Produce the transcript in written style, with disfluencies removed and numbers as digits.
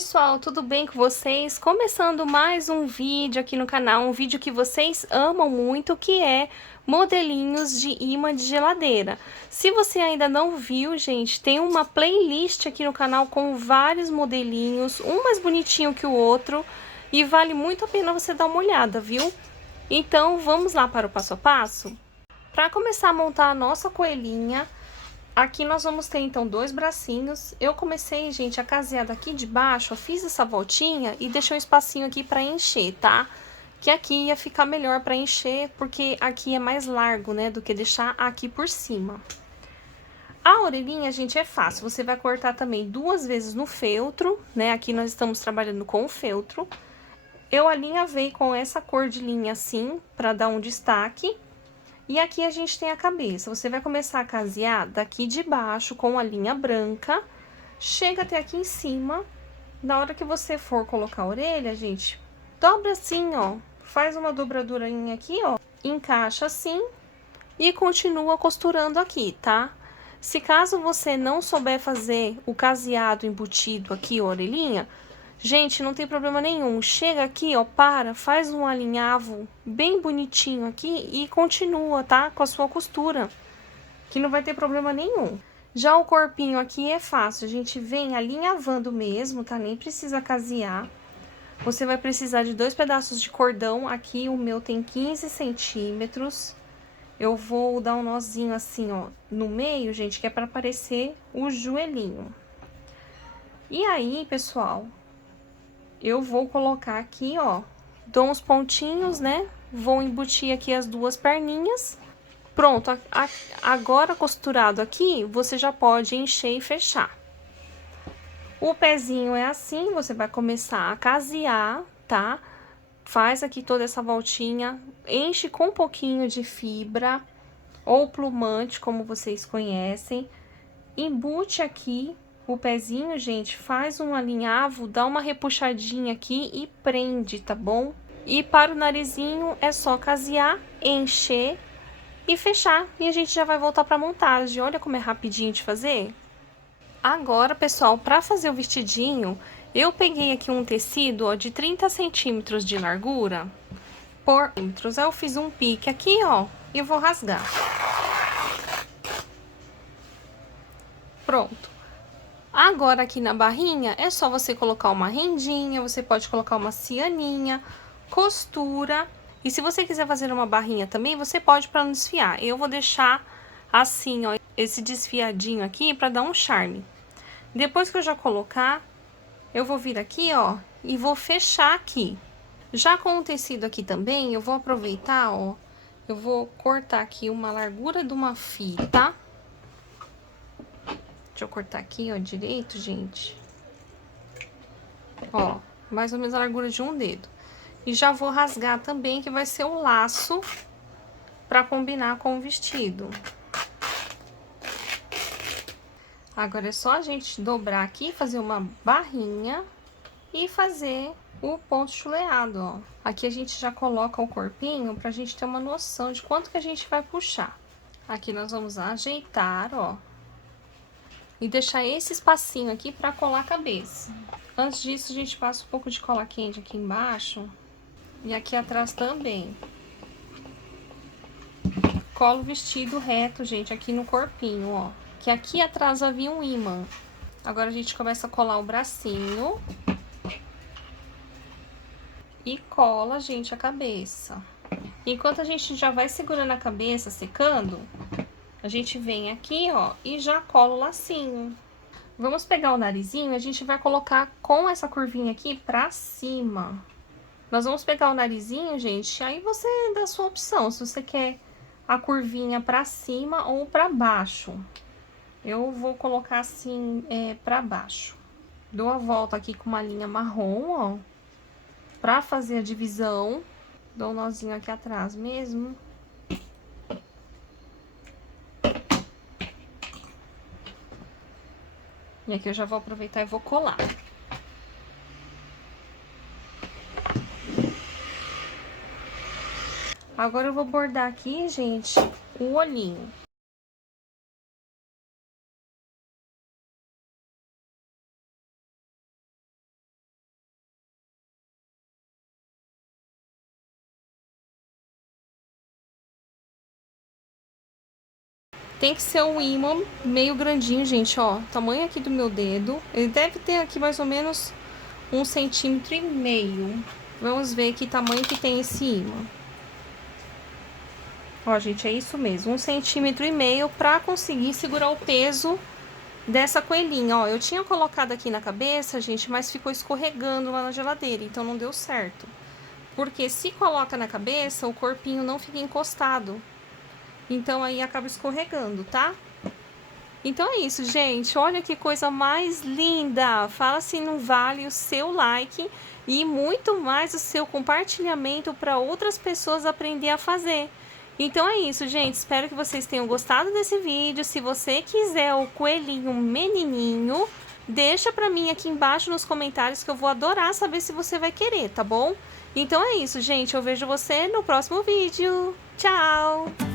pessoal, tudo bem com vocês? Começando mais um vídeo aqui no canal, um vídeo que vocês amam muito, que é modelinhos de imã de geladeira. Se você ainda não viu, gente, tem uma playlist aqui no canal com vários modelinhos, um mais bonitinho que o outro, e vale muito a pena você dar uma olhada, viu? Então, vamos lá para o passo a passo? Para começar a montar a nossa coelhinha, aqui nós vamos ter, então, dois bracinhos. Eu comecei, gente, a casear daqui de baixo, eu fiz essa voltinha e deixei um espacinho aqui pra encher, tá? Que aqui ia ficar melhor pra encher, porque aqui é mais largo, né, do que deixar aqui por cima. A orelhinha, gente, é fácil. Você vai cortar também 2 vezes no feltro, né? Aqui nós estamos trabalhando com o feltro. Eu alinhavei com essa cor de linha assim, pra dar um destaque. E aqui a gente tem a cabeça. Você vai começar a casear daqui de baixo com a linha branca, chega até aqui em cima. Na hora que você for colocar a orelha, gente, dobra assim, ó. Faz uma dobradurinha aqui, ó. Encaixa assim e continua costurando aqui, tá? Se caso você não souber fazer o caseado embutido aqui, a orelhinha, gente, não tem problema nenhum. Chega aqui, ó, faz um alinhavo bem bonitinho aqui e continua, tá? Com a sua costura, que não vai ter problema nenhum. Já o corpinho aqui é fácil, a gente vem alinhavando mesmo, tá? Nem precisa casear. Você vai precisar de 2 pedaços de cordão, aqui o meu tem 15 centímetros. Eu vou dar um nozinho assim, ó, no meio, gente, que é pra aparecer o joelhinho. E aí, pessoal, eu vou colocar aqui, ó, dou uns pontinhos, né? Vou embutir aqui as 2 perninhas. Pronto, agora costurado aqui, você já pode encher e fechar. O pezinho é assim, você vai começar a casear, tá? Faz aqui toda essa voltinha, enche com um pouquinho de fibra ou plumante, como vocês conhecem. Embute aqui o pezinho, gente, faz um alinhavo, dá uma repuxadinha aqui e prende, tá bom? E para o narizinho é só casear, encher e fechar. E a gente já vai voltar para a montagem. Olha como é rapidinho de fazer. Agora, pessoal, para fazer o vestidinho, eu peguei aqui um tecido, ó, de 30 centímetros de largura por centímetros. Aí eu fiz um pique aqui, ó, e vou rasgar. Pronto. Agora, aqui na barrinha, é só você colocar uma rendinha, você pode colocar uma cianinha, costura. E se você quiser fazer uma barrinha também, você pode para não desfiar. Eu vou deixar assim, ó, esse desfiadinho aqui para dar um charme. Depois que eu já colocar, eu vou vir aqui, ó, e vou fechar aqui. Já com o tecido aqui também, eu vou aproveitar, ó, eu vou cortar aqui uma largura de uma fita. Deixa eu cortar aqui, ó, direito, gente. Ó, mais ou menos a largura de um dedo. E já vou rasgar também, que vai ser o laço pra combinar com o vestido. Agora é só a gente dobrar aqui, fazer uma barrinha e fazer o ponto chuleado, ó. Aqui a gente já coloca o corpinho pra gente ter uma noção de quanto que a gente vai puxar. Aqui nós vamos ajeitar, ó. E deixar esse espacinho aqui pra colar a cabeça. Antes disso, a gente passa um pouco de cola quente aqui embaixo. E aqui atrás também. Colo o vestido reto, gente, aqui no corpinho, ó. Que aqui atrás havia um ímã. Agora a gente começa a colar o bracinho. E cola, gente, a cabeça. Enquanto a gente já vai segurando a cabeça, secando, a gente vem aqui, ó, e já cola o lacinho. Vamos pegar o narizinho e a gente vai colocar com essa curvinha aqui pra cima. Nós vamos pegar o narizinho, gente, aí você dá a sua opção, se você quer a curvinha pra cima ou pra baixo. Eu vou colocar assim, pra baixo. Dou a volta aqui com uma linha marrom, ó, pra fazer a divisão. Dou um nozinho aqui atrás mesmo. E aqui eu já vou aproveitar e vou colar. Agora eu vou bordar aqui, gente, o olhinho. Tem que ser um ímã meio grandinho, gente, ó. Tamanho aqui do meu dedo. Ele deve ter aqui mais ou menos 1,5 centímetros. Vamos ver que tamanho que tem esse ímã. Ó, gente, é isso mesmo, 1,5 centímetros pra conseguir segurar o peso dessa coelhinha. Ó, eu tinha colocado aqui na cabeça, gente, mas ficou escorregando lá na geladeira, então não deu certo. Porque se coloca na cabeça, o corpinho não fica encostado. Então aí acaba escorregando, tá? Então é isso, gente. Olha que coisa mais linda! Fala se não vale o seu like e muito mais o seu compartilhamento para outras pessoas aprender a fazer. Então é isso, gente. Espero que vocês tenham gostado desse vídeo. Se você quiser o coelhinho menininho, deixa pra mim aqui embaixo nos comentários que eu vou adorar saber se você vai querer, tá bom? Então é isso, gente. Eu vejo você no próximo vídeo. Tchau!